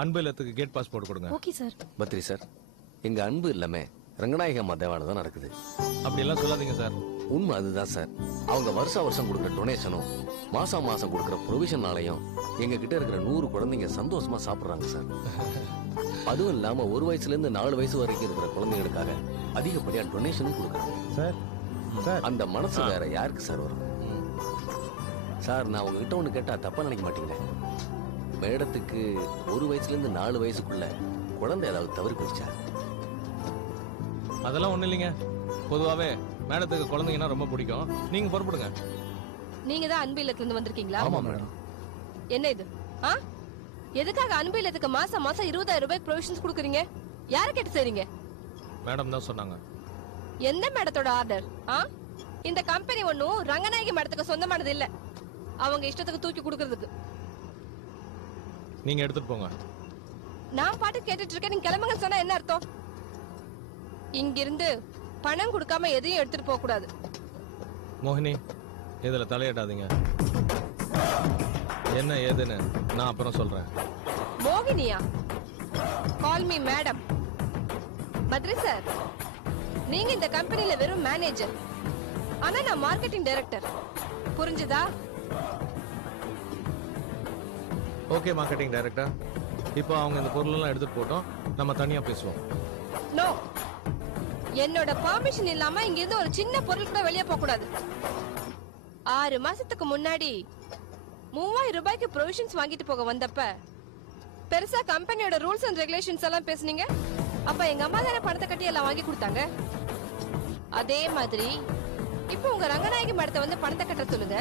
அன்பு இல்லத்துக்கு gate pass போட்டு கொடுங்க. Okay sir. பத்ரி சார், எங்க அன்பு இல்லமே ரங்கநாயக அம்மா தேவாலயம் தான் நடக்குது. அப்படி எல்லாம் சொல்லாதீங்க சார். உண்மை அதுதான் சார். அவங்க வருஷம் கொடுக்குற டொனேஷனும் மாசம் கொடுக்குற ப்ரொவிஷனாலையும் எங்க கிட்ட இருக்கிற 100 குழந்தைங்க சந்தோஷமா சாப்பிடுறாங்க சார். அதுவும் இல்லாம 1 வயசுல இருந்து 4 வயசு வரைக்கும் இருக்கிற குழந்தைகளுக்காக அதிகப்படியா டொனேஷனும் கொடுக்குறாங்க சார். அந்த மனசு வேற யாருக்கு சார் வரும்? சார், நான் உங்ககிட்ட ஒண்ணு கேட்டா தப்பா நினைக்க மாட்டீங்க. மேடத்துக்கு 1 வயசுல இருந்து 4 வயசுக்குள்ள குழந்தை ஏதாவது தவறி போயிடுச்சா? அதெல்லாம் ஒண்ணு இல்லைங்க. பொதுவாவே மேடத்துக்கு குழந்தைங்கன்னா ரொம்ப பிடிக்கும். நீங்க புறப்படுங்க. நீங்க தான் அன்பு இல்லத்துல இருந்து வந்திருக்கீங்களா? ஆமா மேடம். என்ன இது? எதுக்காக அன்பு இல்லத்துக்கு மாசம் 20,000 ரூபாய் ப்ரொவிஷன்ஸ் கொடுக்குறீங்க? யார கேட்டு செய்றீங்க? மேடம் தான் சொன்னாங்க. எந்த மேடத்தோட ஆர்டர்? இந்த கம்பெனி ஒண்ணும் ரங்கநாயகி மேடத்துக்கு சொந்தமானது இல்ல. அவங்க இஷ்டத்துக்கு தூக்கி கொடுக்கறதுக்கு. நீங்க எடுத்துட்டு போங்க. நான் பாட்டு கேட்டுட்டு இருக்கேன். நீங்க கிளம்புங்க சொன்னா என்ன அர்த்தம்? இங்கிருந்து பணம் கொடுக்காம எதையும் எடுத்துட்டு போக கூடாது. மோகினி, இதுல தலையிடாதீங்க. என்ன ஏதுன்னு நான் அப்புறம் சொல்றேன். மோகினியா? Call me madam. Badri sir, நீங்க இந்த கம்பெனில வெறும் மேனேஜர். ஆனா நான் மார்க்கெட்டிங் டைரக்டர். புரிஞ்சுதா? Okay marketing director. இப்போ அவங்க இந்த பொருள் எல்லாம் எடுத்துட்டு போட்டோம். நம்ம தனியா பேசுவோம். நோ, என்னோட பெர்மிஷன் இல்லாம இங்க இருந்து ஒரு சின்ன பொருள் கூட வெளியே போக கூடாது. 6 மாசத்துக்கு முன்னாடி 3000 ரூபாய்க்கு ப்ரொவிஷன்ஸ் வாங்கிட்டு போக வந்தப்ப பெருசா கம்பெனியோட ரூல்ஸ் அண்ட் ரெகுலேஷன்ஸ் எல்லாம் பேசுனீங்க. அப்ப எங்க அம்மா தானே பணத்தை கட்டி எல்லாம் வாங்கி கொடுத்தாங்க. அதே மாதிரி இப்போ உங்க ரங்கநாயகி மேடத்தை வந்து பணத்தை கட்ட சொல்லுங்க.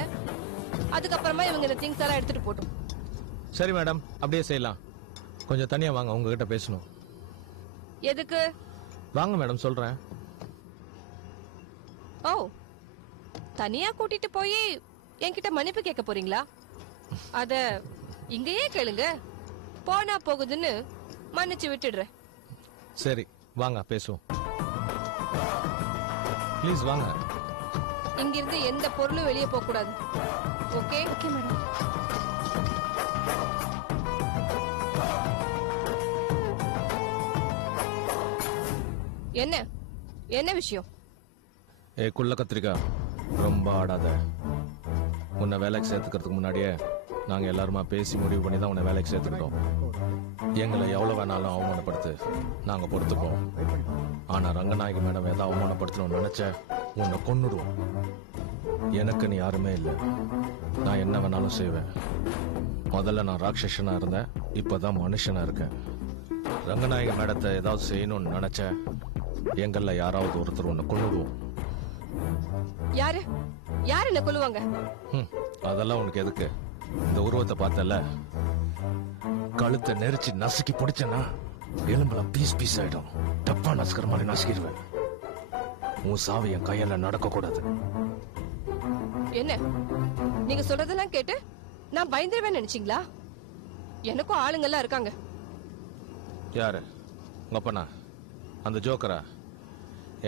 அதுக்கப்புறமா இவங்க இந்த திங்ஸ் எல்லாம் எடுத்துட்டு போட்டும். சரி மேடம், அப்படியே செய்யலாம். கொஞ்சம் தனியா வாங்க, உங்ககிட்ட பேசணும். எதுக்கு? வாங்க மேடம், சொல்றேன். ஓ, தனியா கூட்டிட்டு போய் என்கிட்ட மன்னிப்பு கேட்க போறீங்களா? அத இங்கேயே கேளுங்க. போனா போகுதுன்னு மன்னிச்சு விட்டுடுறேன். சரி வாங்க பேசுவோம். ப்ளீஸ் வாங்க. இங்கிருந்து எந்த பொருளும் வெளியே போக கூடாது. ஓகே? Okay madam. என்ன என்ன விஷயம்? குள்ள கத்திரிக்கா, ரொம்ப ஆடாத. உன்னை வேலைக்கு சேர்த்துக்கிறதுக்கு முன்னாடியே நாங்க எல்லாருமா பேசி முடிவு பண்ணி தான் உன்னை வேலைக்கு சேர்த்துக்கிட்டோம். எங்களை எவ்வளவு வேணாலும் அவமானப்படுத்து, நாங்க பொறுத்துப்போம். ஆனா ரங்கநாயகி மேடம் ஏதாவது அவமானப்படுத்தணும்னு நினைச்ச உன்னை கொன்னுடுவோம். எனக்கு நீ யாருமே இல்லை. நான் என்ன வேணாலும் செய்வேன். முதல்ல நான் ராட்சசனா இருந்தேன், இப்பதான் மனுஷனா இருக்கேன். ரங்கநாயகி மேடத்தை ஏதாவது செய்யணும்னு நினைச்ச எங்கள்ல யாராவது ஒருத்தர் உன்னை கொன்னுடுவோம். யாரு யாரு என்ன கொல்லுவாங்க? அதெல்லாம் உனக்கு எதுக்கு? இந்த உருவத்தை பார்த்தல, கழுத்தை நெரிச்சு நசுக்கி பிடிச்சனா எலும்புல பீஸ் பீஸ் ஆயிடும். டப்பா நசுக்கிற மாதிரி நசுக்கிடுவேன். உன் சாவு என் கையால நடக்க கூடாது. என்ன நீங்க சொல்றதெல்லாம் கேட்டு நான் பயந்துருவேன் நினைச்சீங்களா? எனக்கும் ஆளுங்கெல்லாம் இருக்காங்க. யாரு? உங்கப்பனா? அந்த ஜோக்கரா?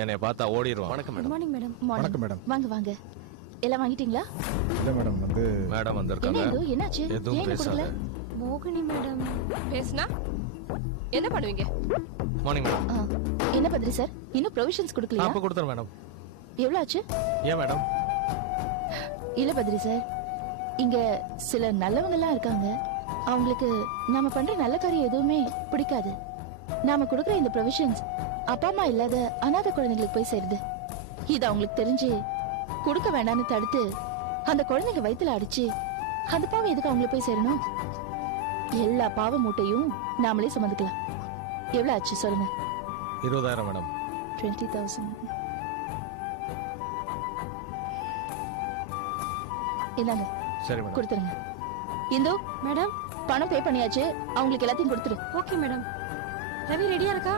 என்னை பார்த்தா ஓடிடுவான். வணக்கம் மேடம். Morning madam. வணக்கம் மேடம். வாங்க வாங்க. எல்லாம் வாங்கிட்டீங்களா? இல்ல மேடம், வந்து மேடம் வந்திருக்காங்க. என்னாச்சு? எதுவும் பேசாத. மோகினி மேடம் பேசுனா என்ன பண்ணுவீங்க? Morning madam. என்ன பத்ரி சார், இன்னும் ப்ரொவிஷன்ஸ் கொடுக்கலையா? அப்ப கொடுத்துறேன் மேடம். எவ்வளவு ஆச்சு? ஏன் மேடம்? இல்ல பத்ரி சார், இங்க சில நல்லவங்க எல்லாம் இருக்காங்க. அவங்களுக்கு நாம பண்ற நல்ல காரியம் எதுவுமே பிடிக்காது. நாம கொடுக்கற இந்த ப்ரொவிஷன்ஸ் அப்பா அம்மா இல்லாத அனாதை குழந்தைங்களுக்கு போய் சேருது. இது அவங்களுக்கு தெரிஞ்சு கொடுக்க வேண்டாம்னு தடுத்து அந்த குழந்தைங்க வயித்துல அடிச்சு அந்த பாவம் எதுக்கு அவங்களுக்கு போய் சேரணும்? எல்லா பாவ மூட்டையும் நாமளே சுமந்துக்கலாம். எவ்வளவு ஆச்சு சொல்லுங்க? 20,000 மேடம். 20,000. இந்தாங்க. சரி மேடம். கொடுத்துருங்க. இந்து மேடம், பணம் பே பண்ணியாச்சு, அவங்களுக்கு எல்லாத்தையும் கொடுத்துரு. Okay madam. ரவி ரெடியா இருக்கா?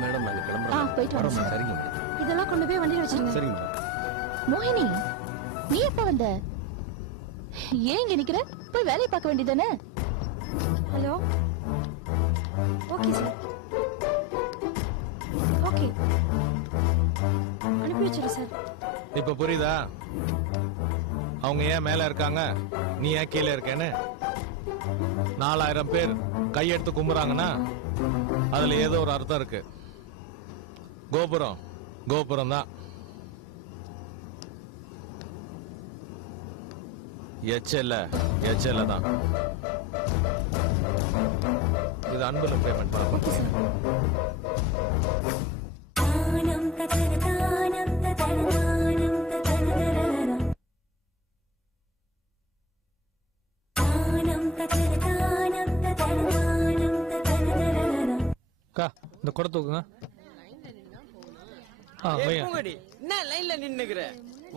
மேடம், நாங்க கிளம்புறோம். போயிட்டு வரோம். சரிங்க மேடம். இதெல்லாம் கொண்டு போய் வண்டியில வச்சிருங்க. சரிங்க. மோகினி, நீ எப்ப வந்த? ஏன் இங்க நிக்கிற? போய் வேலையை பார்க்க வேண்டியதானே? ஹலோ. Okay sir. ஓகே, அனுப்பி வச்சிரு சார். இப்ப புரியுதா அவங்க ஏன் மேல இருக்காங்க, நீ ஏன் கீழே இருக்கேன்னு? 4000 பேர் கையெடுத்து கும்புறாங்கன்னா அதுல ஏதோ ஒரு அர்த்தம் இருக்கு. கோபுரம் கோபுரம் தான். எச்எல்ல தான். இது அன்புல பேமெண்ட் பண்ணலாம். இந்த குடை தூக்குங்க. என்ன லைன்ல நின்னுக்குற?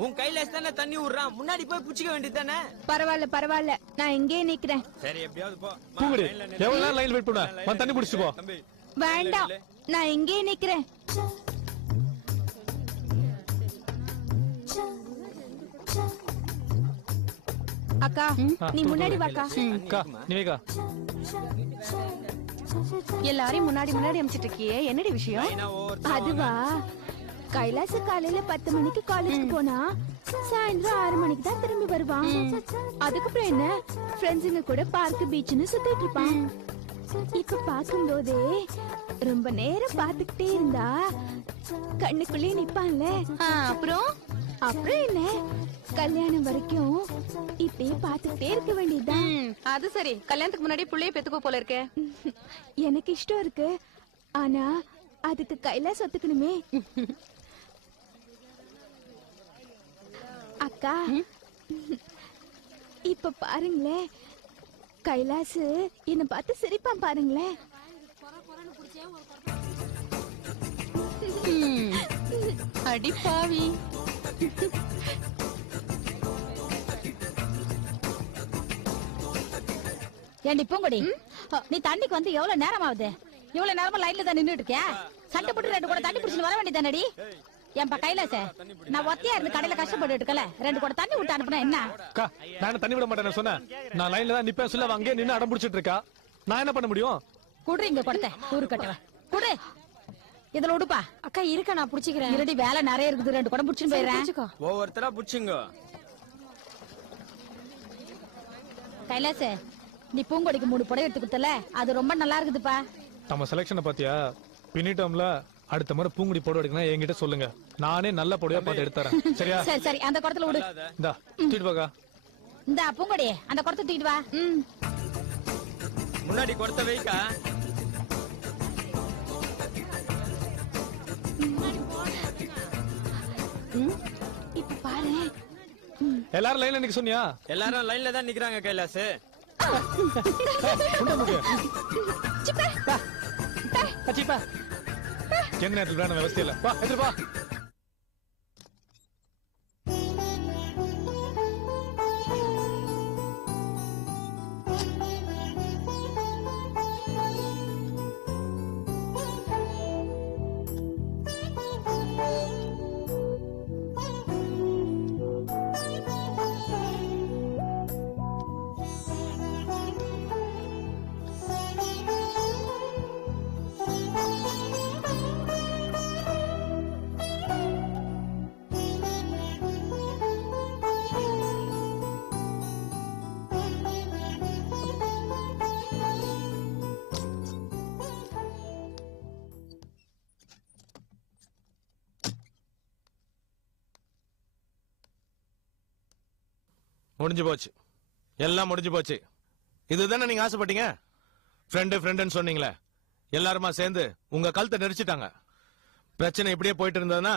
உன் கைலாஸ் தானே தண்ணி விடுறான், முன்னாடி போய் புடிச்சுக்க வேண்டியதானே. பரவாயில்ல பரவாயில்ல, நான் இங்கே நிக்கிறேன். சரி எப்படியாவது போ. பூங்கடி எவ்வளவு நேரம் லைன் வெயிட் பண்ண? வந்து தண்ணி குடிச்சிட்டு போ. வேண்டாம், நான் இங்கே நிக்கிறேன். அக்கா நீ முன்னாடி வாக்கா. அக்கா நிவேகா எல்லாரையும் முன்னாடி முன்னாடி அமிச்சிட்டு இருக்கியே, என்னடி விஷயம்? அதுவா, கைலாச காலையில 10 மணிக்கு காலேஜ் போனா சாயந்தரம் 6 மணிக்கு தான் திரும்பி வருவான். அதுக்கப்புறம் என்ன, ஃப்ரெண்ட்ஸுங்க கூட பார்க் பீச்னு சுத்திட்டு இருப்பான். இப்ப பாக்கும்போதே ரொம்ப நேரம் பாத்துக்கிட்டே இருந்தா கண்ணுக்குள்ளே நிப்பான்ல. அப்புறம் என்ன, கல்யாணம் வரைக்கும் இப்படியே பாத்துக்கிட்டே இருக்க வேண்டியதுதான். அது சரி, கல்யாணத்துக்கு முன்னாடி புள்ளைய பெத்துக்கோ போல இருக்கே. எனக்கு இஷ்டம் இருக்கு, ஆனா அதுக்கு கைலாஸ் ஒத்துக்கணுமே. அக்கா இப்ப பாருங்களேன், கைலாஸ் என்ன பார்த்து சிரிப்பான் பாருங்களேன். அடி பாவி. ஏண்டி பூங்கொடி, நீ தண்ணிக்கு வந்து எவ்வளவு நேரம் ஆகுது? இவ்வளவு நேரமா லைன்ல தான் நின்னுட்டு இருக்கியா? சட்டை போட்டு 2 கூட தண்ணி குடிச்சிட்டு வர வேண்டியதானடி? ஏன்பா கைலாச, நான் ஒத்தையா இருந்து கடையில கஷ்டப்பட்டு இருக்கல, 2 கூட தண்ணி விட்டு அனுப்புனா என்ன? அக்கா நான் தண்ணி விட மாட்டேன்னு சொன்னேன். நான் லைன்ல தான் நிப்பேன் சொல்ல, அங்கே நின்னு அடம் பிடிச்சிட்டு இருக்கா. நான் என்ன பண்ண முடியும்? குடுறீங்க கொடுத்த ஊரு கட்டுவேன் குடு. இதுல உடுப்பா. அக்கா இருக்க, நான் புடிச்சுக்கிறேன். இருடி, வேலை நிறைய இருக்குது, 2 கூட புடிச்சுட்டு போயிடுறேன். ஒவ்வொருத்தரா புடிச்சுங்க. கைலாச, நீ பூங்கொடிக்கு 3 புடவை எடுத்து கொடுத்தல, அது ரொம்ப நல்லா இருக்குதுப்பா. நம்ம செலக்ஷனை பாத்தியா? பின்னிட்டோம்ல, அடுத்த முறை பூங்குடி போட எடுக்கணும் என்கிட்ட சொல்லுங்க, நானே நல்ல பொடியா பார்த்து எடுத்துறேன். சரியா? சரி சரி, அந்த குடத்துல விடு. இந்தா தூக்கிட்டு போக்கா. இந்த பூங்கொடி அந்த குடத்தை தூக்கிட்டு வா. முன்னாடி கொடுத்த வைக்கா. இப்ப பாரு, எல்லாரும் லைன்ல நிக்க சொன்னியா? எல்லாரும் லைன்ல தான் நிக்கிறாங்க கைலாஸ். எந்த நேரத்தில் வேணும் விவசாயம் இல்ல. வா எடுத்து வா. முடிஞ்சு போச்சு, எல்லாம் முடிஞ்சு போச்சு. இதுதானே நீங்க ஆசைப்பட்டீங்க? ஃப்ரெண்டுன்னு சொன்னீங்களே, எல்லாருமா சேர்ந்து உங்க கழுத்தை நெரிச்சிட்டாங்க. பிரச்சனை இப்படியே போயிட்டு இருந்ததுன்னா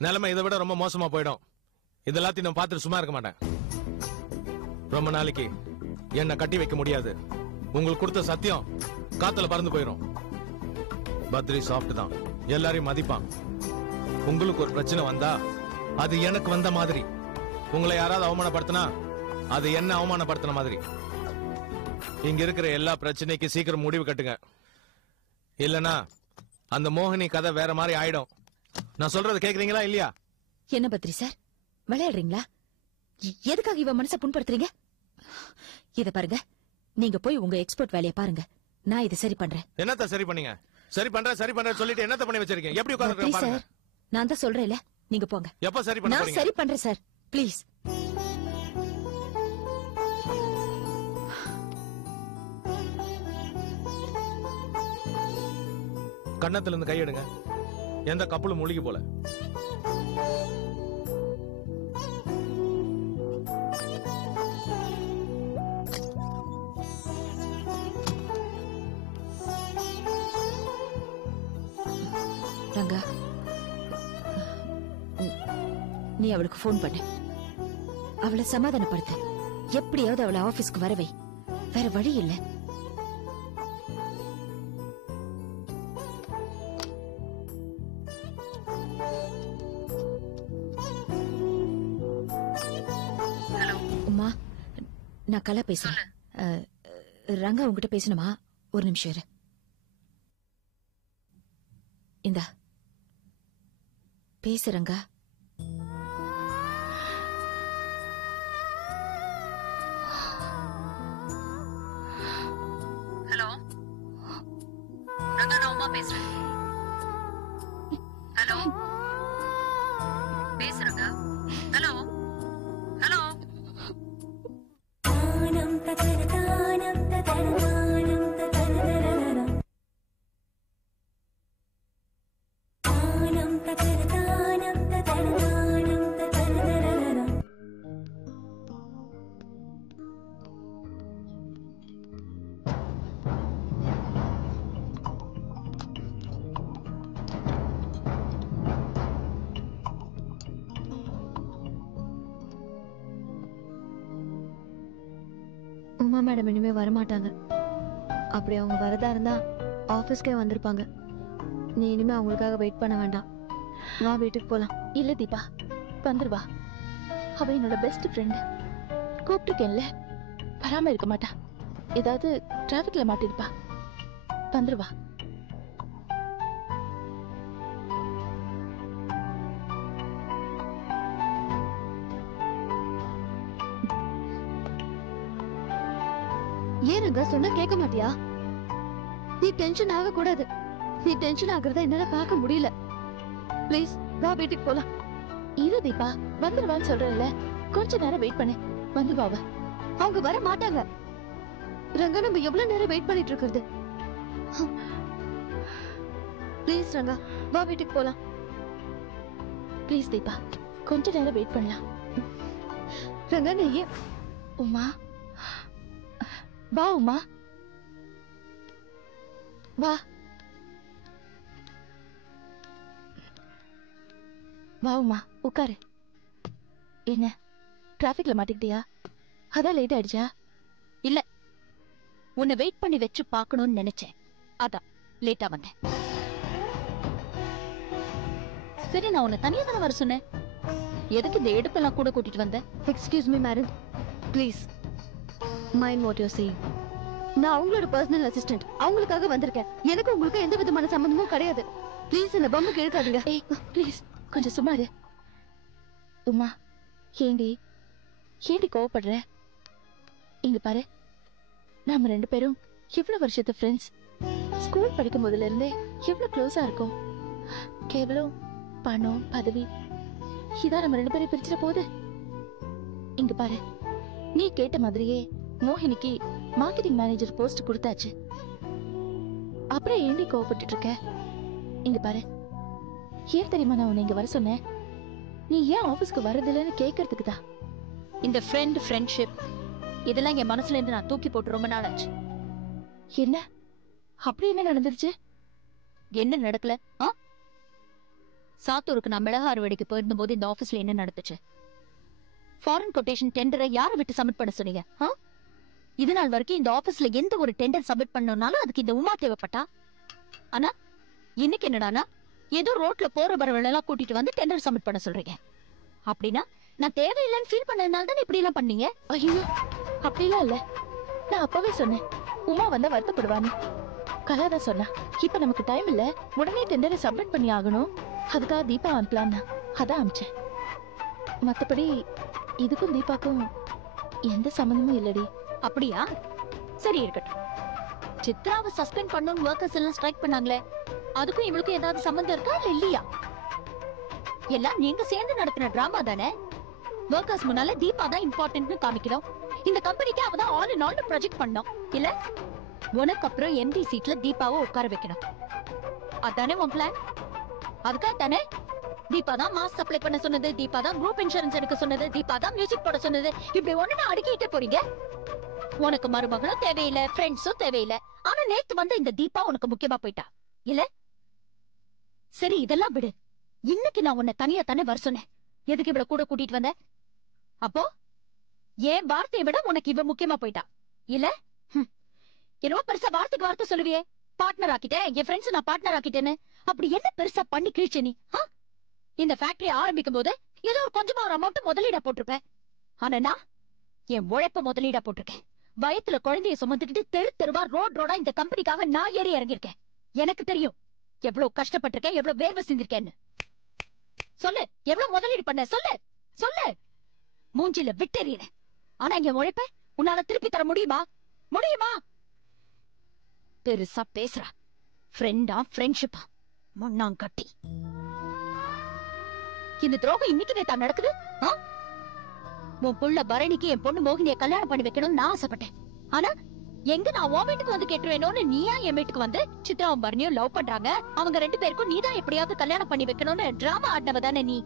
நிலைமை இதை விட ரொம்ப மோசமா போயிடும். இதெல்லாத்தையும் நான் பார்த்துட்டு சும்மா இருக்க மாட்டேன். ரொம்ப நாளைக்கு என்ன கட்டி வைக்க முடியாது. உங்களுக்கு கொடுத்த சத்தியம் காத்துல பறந்து போயிடும். பத்ரி சாஃப்ட் தான், எல்லாரையும் மதிப்பான். உங்களுக்கு ஒரு பிரச்சனை வந்தா அது எனக்கு வந்த மாதிரி, உங்களை யாராவது அவமானப்படுத்தினா அது என்ன அவமானப்படுத்தின மாதிரி. இங்க இருக்கிற எல்லா பிரச்சனைக்கு சீக்கிரம் முடிவு கட்டுங்க, இல்லனா அந்த மோகினி கதை வேற மாதிரி ஆயிடும். நான் சொல்றது கேக்குறீங்களா இல்லையா? என்ன பத்ரி சார், விளையாடுறீங்களா? எதுக்காக இவ மனசை புண்படுத்துறீங்க? இத பாருங்க, நீங்க போய் உங்க எக்ஸ்பர்ட் வேலையை பாருங்க, நான் இதை சரி பண்றேன். என்னத்த சரி பண்ணீங்க? சரி பண்றேன் சொல்லிட்டு என்னத்த பண்ணி வச்சிருக்கீங்க? எப்படி உட்கார்ந்து பாருங்க. நான் தான் சொல்றேன்ல, நீங்க போங்க. எப்ப சரி பண்ண நான் போறீங்க? சரி பண்றேன் சார், ப்ளீஸ். கன்னத்துல இருந்து கையெடுங்க. எந்த கப்பலும் மூழ்கி போல. ரங்கா, நீ அவளுக்கு போன் பண்ணு. அவளை சமாதானப்படுத்து. எப்படியாவது அவளை ஆபீஸ்க்கு வரவை. வேற வழி இல்ல. உமா, நான் கலா பேசுறேன். ரங்கா உங்ககிட்ட பேசணுமா? ஒரு நிமிஷம் இரு. இந்தா பேசு ரங்கா. ஹலோ ரங்கா, நான் உமா பேசுறேன். ஹலோ பேசுறங்க. Hello hello. உமா மேடம் இனிமே வரமாட்டாங்க. அப்படி அவங்க வரதா இருந்தா ஆபீஸ்க்கே வந்திருப்பாங்க. நீ இனிமே அவங்களுக்காக வெயிட் பண்ண வேண்டாம். வா, வீட்டுக்கு போலாம். இல்ல தீபா, வந்துருவா. அவ என்னோட பெஸ்ட் ஃப்ரெண்ட். கூப்பிட்டுருக்கேன்ல, வராம இருக்க மாட்டா. ஏதாவது டிராபிக்ல மாட்டிருப்பா. வந்துருவா. ஏன் ரங்கா, சொன்னா கேட்க மாட்டியா? நீ டென்ஷன் ஆக கூடாது. நீ டென்ஷன் ஆகுறத என்னால பார்க்க முடியல. ப்ளீஸ் வா, வீட்டுக்கு போலாம். இரு தீபா, வந்துருவான்னு சொல்றேன்ல, கொஞ்ச நேரம் வெயிட் பண்ணு. வந்துருவா அவ. அவங்க வர மாட்டாங்க. ரங்கா, நம்ம எவ்வளவு நேரம் வெயிட் பண்ணிட்டு இருக்கிறது? ப்ளீஸ் ரங்கா, வா, வீட்டுக்கு போலாம். ப்ளீஸ் தீபா, கொஞ்ச நேரம் வெயிட் பண்ணலாம். ரங்கா, நீ ஏன்? உமா, வா உமா, வா. வா உமா, உட்காரு. என்ன டிராபிக்ல மாட்டிக்கிட்டியா? அதான் லேட் ஆயிடுச்சா? இல்ல, உன்னை வெயிட் பண்ணி வச்சு பார்க்கணும்னு நினைச்சேன். அதான் லேட்டா வந்தேன். சரி, நான் உன்னை தனியா தானே வர சொன்னேன். எதுக்கு இந்த எடுப்பெல்லாம் கூட கூட்டிட்டு வந்தேன்? Excuse me madam, please mind what you saying. நான் அவங்களோட பர்சனல் அசிஸ்டன்ட். அவங்களுக்காக வந்திருக்கேன். எனக்கு உங்களுக்கு எந்த விதமான சம்பந்தமும் கிடையாது. ப்ளீஸ் என்ன பொம்மை கேட்காதீங்க. ஏய் ப்ளீஸ், கொஞ்சம் சும்மா இரு. உமா, ஏண்டி கோவப்படுற? இங்க பாரு, நாம 2 பேரும் எவ்வளவு வருஷத்து ஃப்ரெண்ட்ஸ். ஸ்கூல் படிக்கும் போதுல இருந்தே எவ்வளவு க்ளோஸா இருக்கோம். கேவலம் பணம், பதவி இதான் நம்ம 2 பேரும் பிரிச்சிட போகுது. இங்க பாரு, நீ கேட்ட மாதிரியே மோகினிக்கு மார்க்கெட்டிங் மேனேஜர் போஸ்ட் கொடுத்தாச்சு. அப்புறம் ஏண்டி கோவப்பட்டு இருக்க? இங்க பாரு, ஏன் தெரியுமா நான் உன்னை இங்க வர சொன்னேன்? நீ ஏன் ஆபீஸ்க்கு வரதில்லைன்னு கேட்கறதுக்கு தான். இந்த ஃப்ரெண்ட்ஷிப் இதெல்லாம் என் மனசுல இருந்து நான் தூக்கி போட்டு ரொம்ப நாள் ஆச்சு. என்ன அப்படி என்ன நடந்துருச்சு? என்ன நடக்கல? சாத்தூருக்கு நான் மிளகா அறுவடைக்கு போயிருந்த போது இந்த ஆபீஸ்ல என்ன நடந்துச்சு? ஃபாரின் கொட்டேஷன் டெண்டரை யாரை விட்டு சப்மிட் பண்ண சொன்னீங்க? இது நாள் வரைக்கும் இந்த ஆபீஸ்ல எந்த ஒரு டெண்டர் சப்மிட் பண்ணனாலும் அதுக்கு இந்த உமா தேவைப்பட்டா. ஆனா இன்னைக்கு என்னடானா ஏதோ ரோட்ல போற வரவெல்லாம் கூட்டிட்டு வந்து டெண்டர் சப்மிட் பண்ண சொல்றீங்க. அப்படின்னா நான் தேவையில்லைன்னு ஃபீல் பண்ணதுனால தான் இப்படி எல்லாம் பண்ணீங்க. ஐயோ, அப்படிலாம் இல்ல. நான் அப்பவே சொன்னேன் உமா வந்தா வருத்தப்படுவான்னு. கலாதான் சொன்னா, இப்ப நமக்கு டைம் இல்ல, உடனே டெண்டரை சப்மிட் பண்ணி ஆகணும், அதுக்காக தீபா அனுப்பலாம். அதான் அனுப்பிச்சேன். மத்தபடி இதுக்கும் தீபாக்கும் எந்த சம்பந்தமும் இல்லடி. அப்படியா? சரி, இருக்கட்டும். சித்ராவை சஸ்பெண்ட் பண்ணணும் வர்க்கர்ஸ் எல்லாம் ஸ்ட்ரைக் பண்ணாங்களே, அதுக்கும் இவளுக்கும் ஏதாவது சம்பந்தம் இருக்கா இல்ல இல்லையா? எல்லாம் நீங்க சேர்ந்து நடத்தின டிராமா தானே. வர்க்கர்ஸ் முன்னால தீபா தான் இம்பார்ட்டன்ட்னு காமிக்கிறோம். இந்த கம்பெனிக்கு அவ தான் ஆல் இன் ஆல் ப்ராஜெக்ட் பண்ணோம் இல்ல. உனக்கு அப்புறம் எம்டி சீட்ல தீபாவை உட்கார வைக்கணும். அதானே உன் பிளான்? அதுக்காக தானே தீபா தான் மாஸ் சப்ளை பண்ண சொன்னது, தீபா தான் குரூப் இன்சூரன்ஸ் எடுக்க சொன்னது, தீபா தான் மியூசிக் போட சொன்னது. இப்படி ஒண்ணு அடுக்கிட்டே போறீங்க. உனக்கு மருமகளும் தேவையில்லை, ஃப்ரெண்ட்ஸும் தேவையில்லை. ஆனா நேத்து வந்து இந்த தீபா உனக்கு முக்கியமா போயிட்டா இல்ல? சரி இதெல்லாம் விடு. இன்னைக்கு நான் உன்னை தனியா தானே வர சொன்னேன். எதுக்கு இவ்வளவு கூட கூட்டிட்டு வந்த? அப்போ ஏன் வார்த்தையை விட உனக்கு இவ முக்கியமா போயிட்டா இல்ல? என்னவோ பெருசா வார்த்தைக்கு வார்த்தை சொல்லுவியே, பார்ட்னர் ஆக்கிட்டேன், என் ஃப்ரெண்ட்ஸ் நான் பார்ட்னர் ஆக்கிட்டேன்னு. அப்படி என்ன பெருசா பண்ணி கிழிச்ச நீ? இந்த ஃபேக்டரி ஆரம்பிக்கும் போது ஏதோ ஒரு கொஞ்சமா ஒரு அமௌண்ட் முதலீடா போட்டிருப்பேன். ஆனா நான் என் உழைப்ப முதலீடா போட்டிருக்கேன். வயத்துல குழந்தைய சுமந்துக்கிட்டு தெரு தெருவா ரோடா இந்த கம்பெனிக்காக நான் ஏறி இறங்கியிருக்கேன். எனக்கு தெரியும் எவ்வளவு கஷ்டப்பட்டிருக்கேன், எவ்வளவு வேர்வை செஞ்சிருக்கேன்னு. சொல்லு, எவ்வளவு முதலீடு பண்ண? சொல்லு சொல்லு. மூஞ்சில விட்டெறியறேன். ஆனா என் உழைப்ப உன்னால திருப்பி தர முடியுமா? முடியுமா? பெருசா பேசுறா. ஃப்ரெண்டா ஃப்ரெண்ட்ஷிப்பா மண்ணாங்கட்டி. இந்த துரோகம் இன்னைக்கு நேத்தா நடக்குது? உன் புள்ள பரணிக்கு என் பொண்ணு மோகினியை கல்யாணம் பண்ணி வைக்கணும்னு நான் ஆசைப்பட்டேன். ஆனா எங்க நான் உன் வீட்டுக்கு வந்து கேட்டுவேணும்னு நீயா என் வீட்டுக்கு வந்து சித்ராவும் பரணியும் லவ் பண்றாங்க, அவங்க 2 பேருக்கும் நீதான் எப்படியாவது கல்யாணம் பண்ணி வைக்கணும்னு டிராமா ஆடினவ தானே நீ.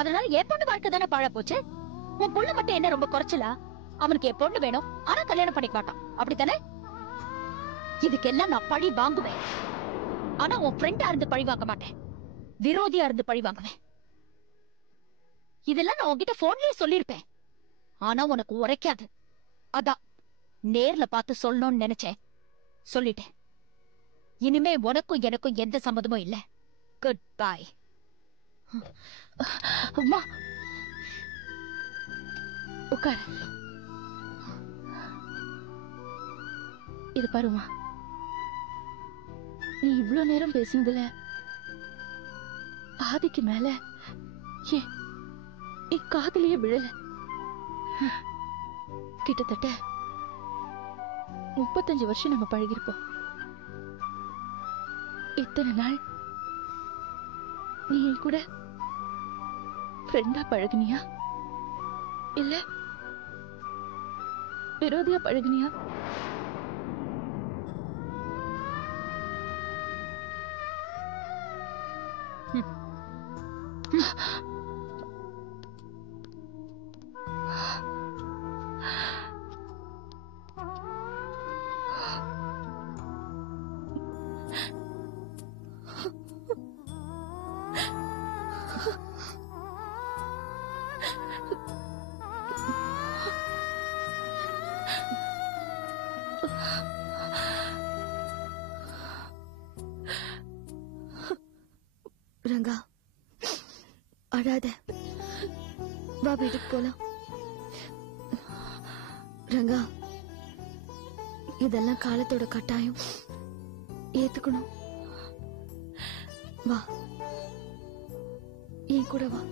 அதனால என் பொண்ணு வாழ்க்கை தானே பாழ போச்சு. உன் புள்ள மட்டும் என்ன ரொம்ப குறைச்சலா? அவனுக்கு என் பொண்ணு வேணும், ஆனா கல்யாணம் பண்ணிக்க மாட்டான், அப்படித்தானே? இதுக்கெல்லாம் நான் பழி வாங்குவேன். ஆனா உன் ஃப்ரெண்டா இருந்து பழி வாங்க மாட்டேன், விரோதியா இருந்து பழி வாங்குவேன். இதெல்லாம் நான் உன்கிட்ட போன்லயே சொல்லிருப்பேன். ஆனா உனக்கு உரைக்காது. அதான் நேர்ல பார்த்து சொல்லணும்னு நினைச்சேன், சொல்லிட்டேன். இனிமே உனக்கும் எனக்கும் எந்த சம்மதமும் இல்ல. Good bye. அம்மா உட்கார். இது பாருமா, நீ இவ்ளோ நேரம் பேசுனதுல ஆதிக்கு மேல என் காதலியே விழல. கிட்டத்தட்ட 35 வருஷம் நம்ம பழகிருப்போம். இத்தனை நாள் நீ என் கூட ஃப்ரெண்டா பழகுனியா இல்ல விரோதியா பழகுனியா? ரங்கா, அழாத. வா வீட்டுக்கு போலாம். ரங்கா, இதெல்லாம் காலத்தோட கட்டாயம், ஏத்துக்கணும். வா, என் கூட வா.